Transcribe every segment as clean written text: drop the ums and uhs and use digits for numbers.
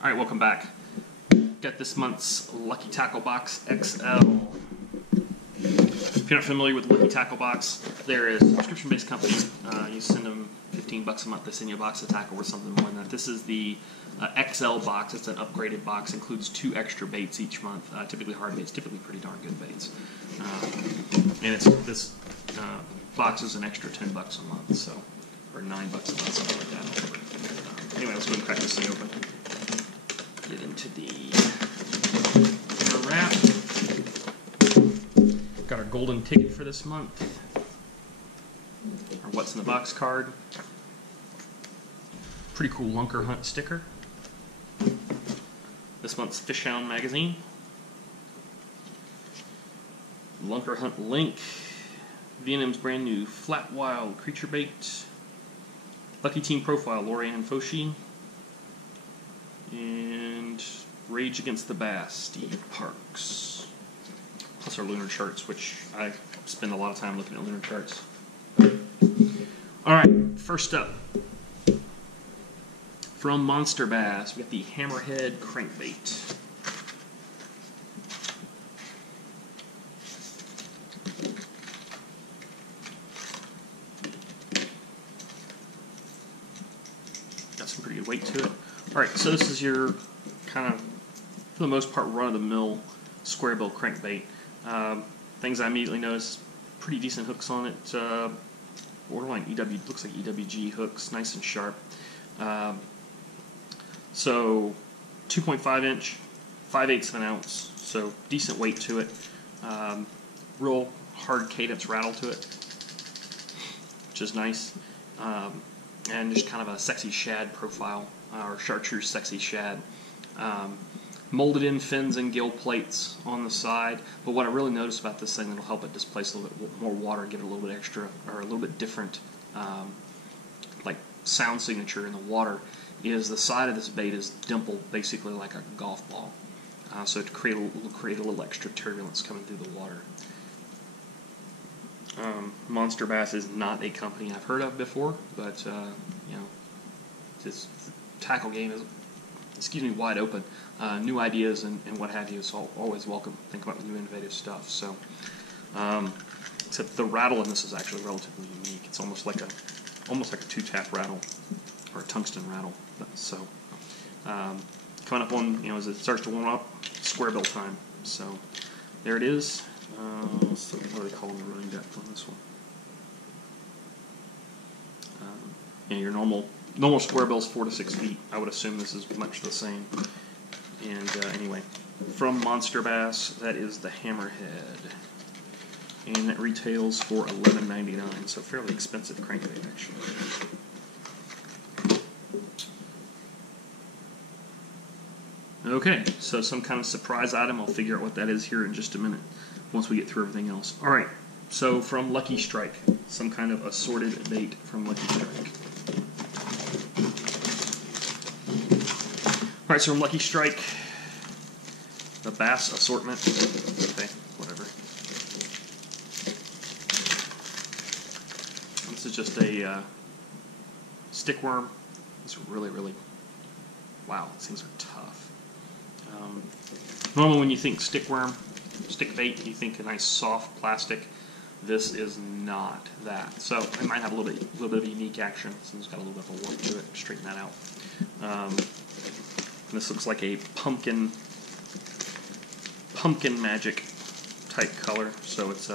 Alright, welcome back. Got this month's Lucky Tackle Box XL. If you're not familiar with Lucky Tackle Box, they're a subscription-based company. You send them $15 a month, they send you a box of tackle or something more than that. This is the XL box. It's an upgraded box. Includes 2 extra baits each month. Typically hard baits, typically pretty darn good baits. And this box is an extra $10 a month, so, or $9 a month, something like that. Anyway, let's go and crack this thing open. Get into the wrap. Got our golden ticket for this month. Our What's in the Box card. Pretty cool Lunker Hunt sticker. This month's Fish Hound magazine. Lunker Hunt link. Vienna's brand new Flat Wild creature bait. Lucky Team profile Lorianne Foshi. And Rage Against the Bass, Steve Parks. Plus our lunar charts, which I spend a lot of time looking at lunar charts. Alright, first up. From Monster Bass, we got the Hammerhead crankbait. Got some pretty good weight to it. Alright, so this is your kind of, for the most part, run-of-the-mill square bill crankbait. Things I immediately noticed, pretty decent hooks on it. Borderline EW, looks like EWG hooks, nice and sharp. So 2.5 inch, 5/8 of an ounce, so decent weight to it. Real hard cadence rattle to it, which is nice. And just kind of a sexy shad profile, or chartreuse sexy shad. Molded in fins and gill plates on the side, but what I really noticed about this thing that'll help it displace a little bit more water, give it a little bit extra, or a little bit different like sound signature in the water, is the side of this bait is dimpled basically like a golf ball. So to create a little extra turbulence coming through the water. Monster Bass is not a company I've heard of before, but you know, this tackle game is, wide open. New ideas and what have you, so always welcome. Think about new innovative stuff. So, except the rattle in this is actually relatively unique. It's almost like a 2-tap rattle or a tungsten rattle. So, coming up on, as it starts to warm up, square bill time. So, there it is. So what do they call the running depth on this one? Your normal square bill is 4 to 6 feet. I would assume this is much the same. And anyway, from Monster Bass, that is the Hammerhead, and that retails for $11.99. So fairly expensive crankbait, actually. Okay, so some kind of surprise item. I'll figure out what that is here in just a minute, once we get through everything else. Alright, so from Lucky Strike, some kind of assorted bait from Lucky Strike. Alright, so from Lucky Strike, the bass assortment. Okay, whatever. This is just a stickworm. It's really, wow, these things are tough. Normally when you think stickworm, stick bait, you think a nice soft plastic. This is not that. So it might have a little bit of a unique action. So it's got a little bit of a warp to it. Straighten that out. This looks like a pumpkin magic type color. So it's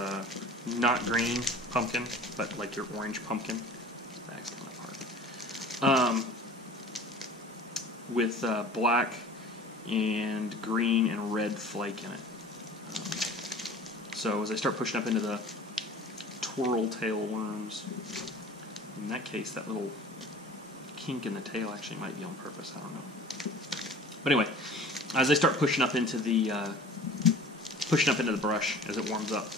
not green pumpkin, but like your orange pumpkin. Bag's coming apart. With black and green and red flake in it. So as I start pushing up into the twirl tail worms, in that case that little kink in the tail actually might be on purpose, I don't know. But anyway, as I start pushing up into the brush as it warms up,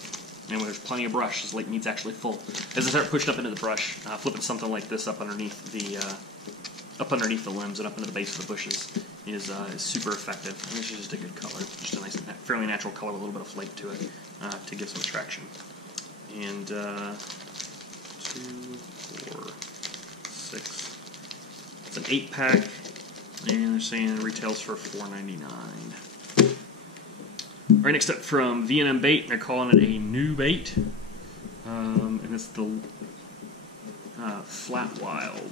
and when there's plenty of brush, this lake meat's actually full. As I start pushing up into the brush, flipping something like this up underneath the limbs and up into the base of the bushes is super effective. And this is just a good color, just a nice, fairly natural color with a little bit of flake to it to give some traction. And 2, 4, 6. It's an 8-pack. And they're saying retails for $4.99. All right, next up from Vienna Bait, they're calling it a new bait, and it's the Flat Wild.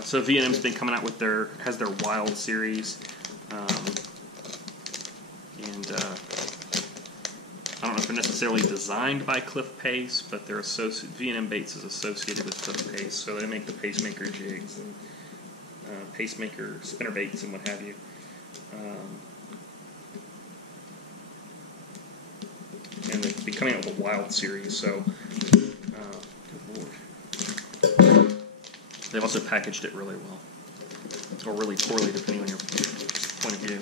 So V&M's been coming out with their Wild series, and I don't know if they're necessarily designed by Cliff Pace, but they're V&M Baits is associated with Cliff Pace, so they make the pacemaker jigs and pacemaker spinner baits and what have you. And they've been coming out with a Wild series, so good Lord. They've also packaged it really well, or really poorly, depending on your point of view.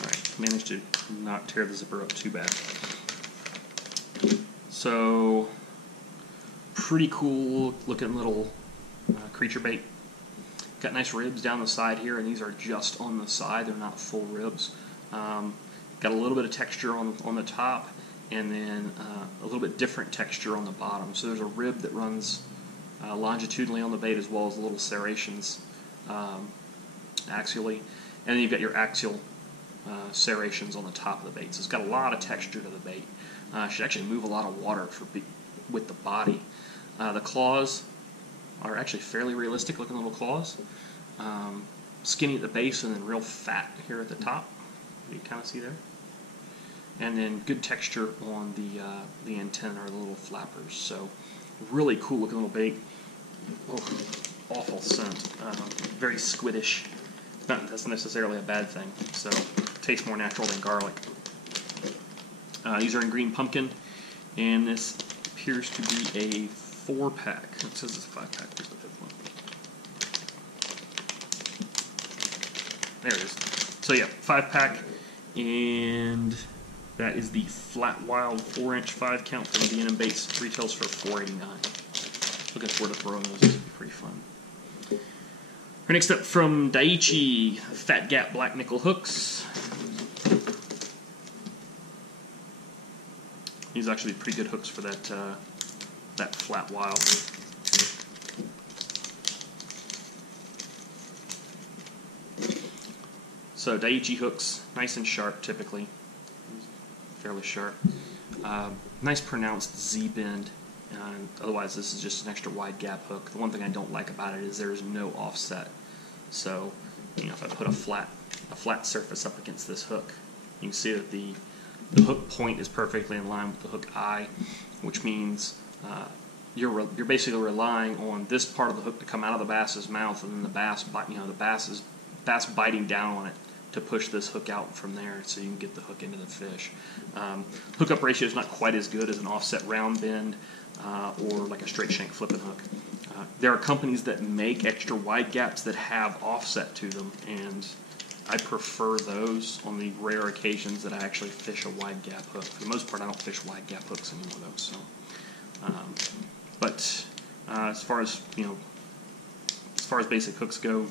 Alright, managed to not tear the zipper up too bad. So, pretty cool looking little creature bait. Got nice ribs down the side here, and these are just on the side, they're not full ribs. Got a little bit of texture on the top, and then a little bit different texture on the bottom. So there's a rib that runs longitudinally on the bait, as well as little serrations axially, and then you've got your axial serrations on the top of the bait. So it's got a lot of texture to the bait. Should actually move a lot of water with the body. The claws are actually fairly realistic looking little claws. Skinny at the base and then real fat here at the top. You can kind of see there. And then good texture on the antenna or the little flappers. So really cool looking little bait. Oh, awful scent. Very squiddish. That's necessarily a bad thing. So tastes more natural than garlic. These are in green pumpkin, and this appears to be a 4-pack. It says it's a 5-pack. Here's the 5th one. There it is. So yeah, 5-pack, and that is the Flat Wild 4-inch 5-count from Vienna Baits. Retails for $4.89. Looking forward to throwing those. This will be pretty fun. Right, next up from Daiichi Fat Gap Black Nickel hooks. These are actually pretty good hooks for that Flat Wild. So Daiichi hooks, nice and sharp typically, fairly sharp. Nice pronounced Z-bend. Otherwise, this is just an extra wide gap hook. The one thing I don't like about it is there is no offset. So, if I put a flat surface up against this hook, you can see that the hook point is perfectly in line with the hook eye, which means you're basically relying on this part of the hook to come out of the bass's mouth, and then the bass biting down on it to push this hook out from there, so you can get the hook into the fish. Hookup ratio is not quite as good as an offset round bend or like a straight shank flipping hook. There are companies that make extra wide gaps that have offset to them, and I prefer those on the rare occasions that I actually fish a wide gap hook. For the most part, I don't fish wide gap hooks anymore, though. So, but as far as basic hooks go,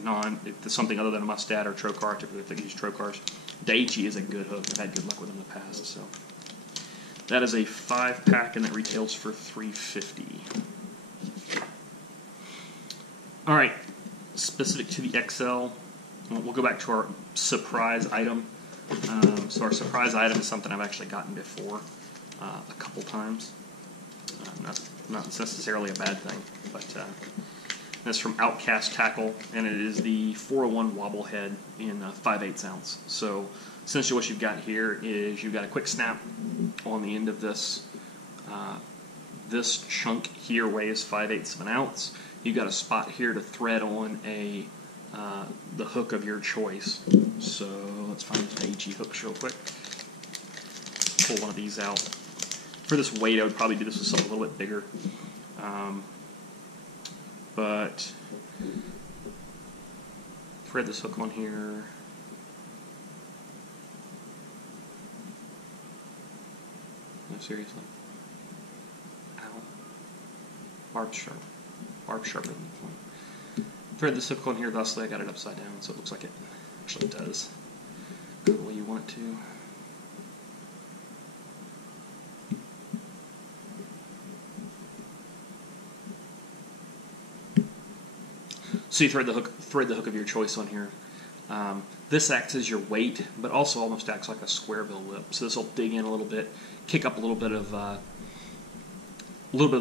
if there's something other than a Mustad or Trocar, typically if they use Trocars, Daiichi is a good hook. I've had good luck with them in the past. So that is a 5-pack, and that retails for $3.50. All right, specific to the XL. We'll go back to our surprise item. So our surprise item is something I've actually gotten before a couple times. Not necessarily a bad thing, but that's from Outcast Tackle, and it is the 401 Wobble Head in 5/8 ounce. So essentially what you've got here is you've got a quick snap on the end of this. This chunk here weighs 5/8 of an ounce. You've got a spot here to thread on the hook of your choice. So let's find the Daiichi hooks real quick. Pull one of these out. For this weight, I would probably do this with something a little bit bigger. But thread this hook on here. No, seriously. Ow. Barbed sharp. Barbed sharper than the point. Thread this hook on here thusly. I got it upside down, so it looks like it actually does. Go the way you want it to. So you thread the hook of your choice on here. This acts as your weight, but also almost acts like a square bill lip. So this will dig in a little bit, kick up a little bit of the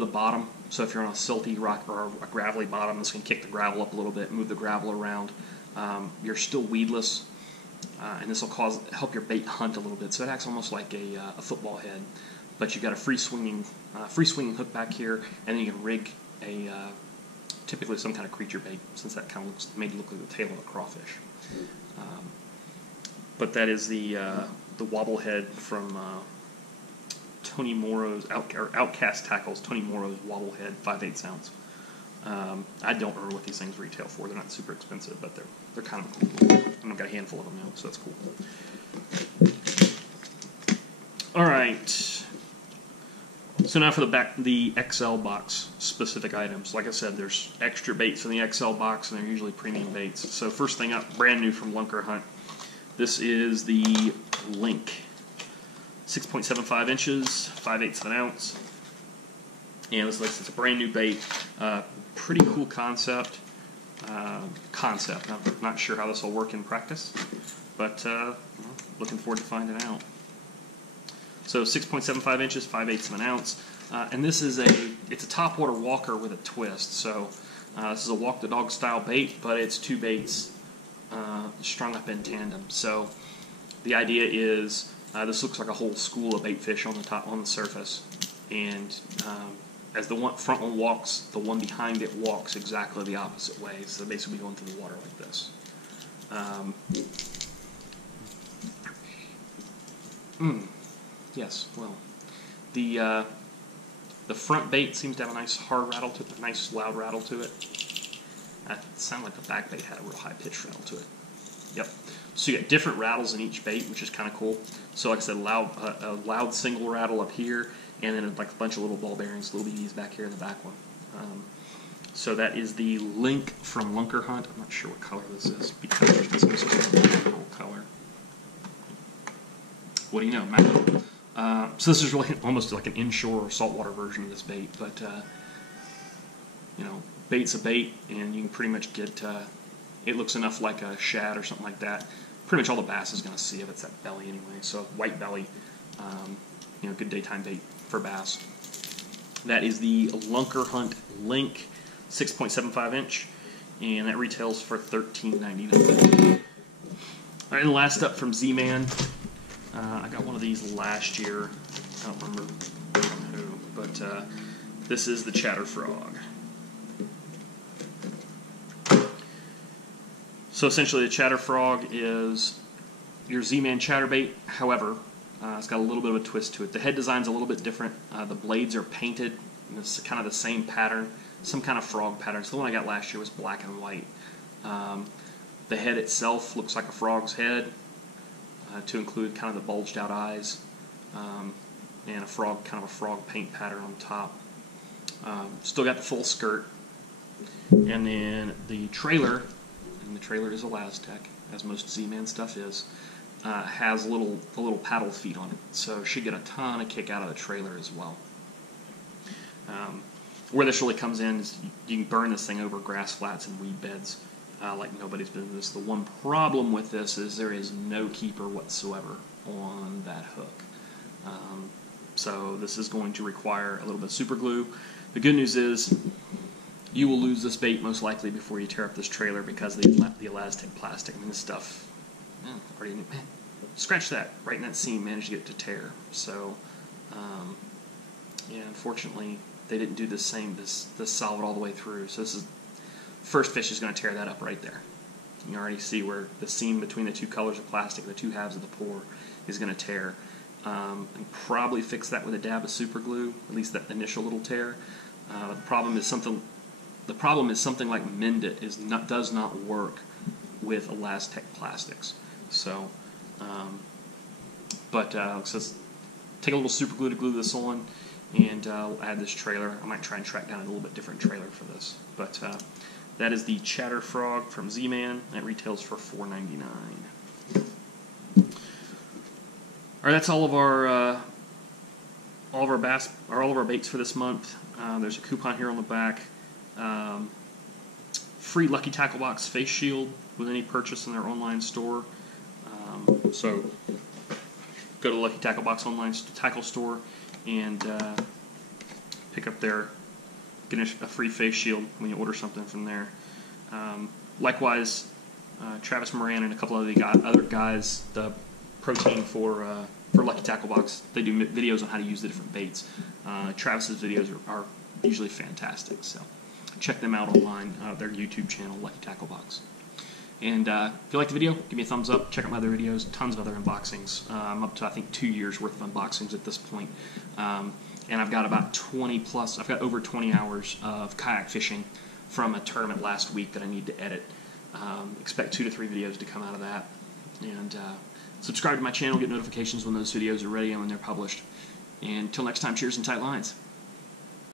bottom. So if you're on a silty rock or a gravelly bottom, this can kick the gravel up a little bit, move the gravel around. You're still weedless, and this will help your bait hunt a little bit. So it acts almost like a football head, but you've got a free swinging hook back here, and then you can rig typically some kind of creature bait, since that kind of looks made to look like the tail of a crawfish. But that is the Wobble Head from Tony Morrow's Outcast Tackles. Tony Morrow's Wobble Head, 5/8 ounce. I don't remember what these things retail for. They're not super expensive, but they're kind of cool. And I've got a handful of them now, so that's cool. All right. So now for the XL box specific items. Like I said, there's extra baits in the XL box, and they're usually premium baits. So first thing up, brand new from Lunker Hunt. This is the Link, 6.75 inches, 5/8 of an ounce. And it's a brand new bait. Pretty cool concept. I'm not sure how this will work in practice, but looking forward to finding out. So 6.75 inches, 5/8 of an ounce, and this is it's a topwater walker with a twist. So this is a walk the dog style bait, but it's two baits strung up in tandem. So the idea is this looks like a whole school of bait fish on the surface, and as the front one walks, the one behind it walks exactly the opposite way. So they're basically going through the water like this. Yes, well, the front bait seems to have a nice hard rattle to it, a nice loud rattle to it. It sounded like the back bait had a real high pitched rattle to it. Yep. So you got different rattles in each bait, which is kind of cool. So like I said, a loud single rattle up here, and then like a bunch of little ball bearings, little BBs back here in the back one. So that is the Link from Lunker Hunt. I'm not sure what color this is, because this is a mackerel color. What do you know, mackerel? So this is really almost like an inshore or saltwater version of this bait, but bait's a bait, and you can pretty much get. It looks enough like a shad or something like that. Pretty much all the bass is going to see if it's that belly anyway. So white belly, good daytime bait for bass. That is the Lunker Hunt Link, 6.75 inch, and that retails for $13.99. All right, and the last up from Z-Man. I got one of these last year. I don't remember from who, but this is the Chatter Frog. So essentially, the Chatter Frog is your Z-Man chatterbait. However, it's got a little bit of a twist to it. The head design's a little bit different. The blades are painted, and it's kind of the same pattern, some kind of frog pattern. So the one I got last year was black and white. The head itself looks like a frog's head, to include kind of the bulged out eyes, and a frog paint pattern on top. Still got the full skirt, and then the trailer. And the trailer is Elastec, as most Z-Man stuff is, has a little paddle feet on it, so should get a ton of kick out of the trailer as well. Where this really comes in is you can burn this thing over grass flats and weed beds like nobody's business. The one problem with this is there is no keeper whatsoever on that hook. So this is going to require a little bit of super glue. The good news is you will lose this bait most likely before you tear up this trailer because of the Elastec plastic. I mean, this stuff, scratch that, right in that seam, managed to get it to tear. So, unfortunately, they didn't do this solid all the way through. So this is, first fish is going to tear that up right there. You can already see where the seam between the two colors of plastic, the two halves of the pour, is going to tear. And probably fix that with a dab of super glue, at least that initial little tear. The problem is something like Mend It does not work with Elastec plastics. So, so let's take a little super glue to glue this on, and we'll add this trailer. I might try and track down a little bit different trailer for this. But that is the Chatter Frog from Z-Man. That retails for $4.99. All right, that's all of our baits for this month. There's a coupon here on the back. free Lucky Tackle Box face shield with any purchase in their online store. So go to Lucky Tackle Box online tackle store and pick up get a free face shield when you order something from there. Likewise, Travis Moran and a couple of the other guys, the protein for Lucky Tackle Box, they do videos on how to use the different baits. Travis's videos are usually fantastic, so check them out online, their YouTube channel, Lucky Tackle Box. And if you like the video, give me a thumbs up, check out my other videos, tons of other unboxings. I'm up to, I think, 2 years worth of unboxings at this point. And I've got about 20 plus, I've got over 20 hours of kayak fishing from a tournament last week that I need to edit. Expect 2 to 3 videos to come out of that. And subscribe to my channel, get notifications when those videos are ready and when they're published. And until next time, cheers and tight lines.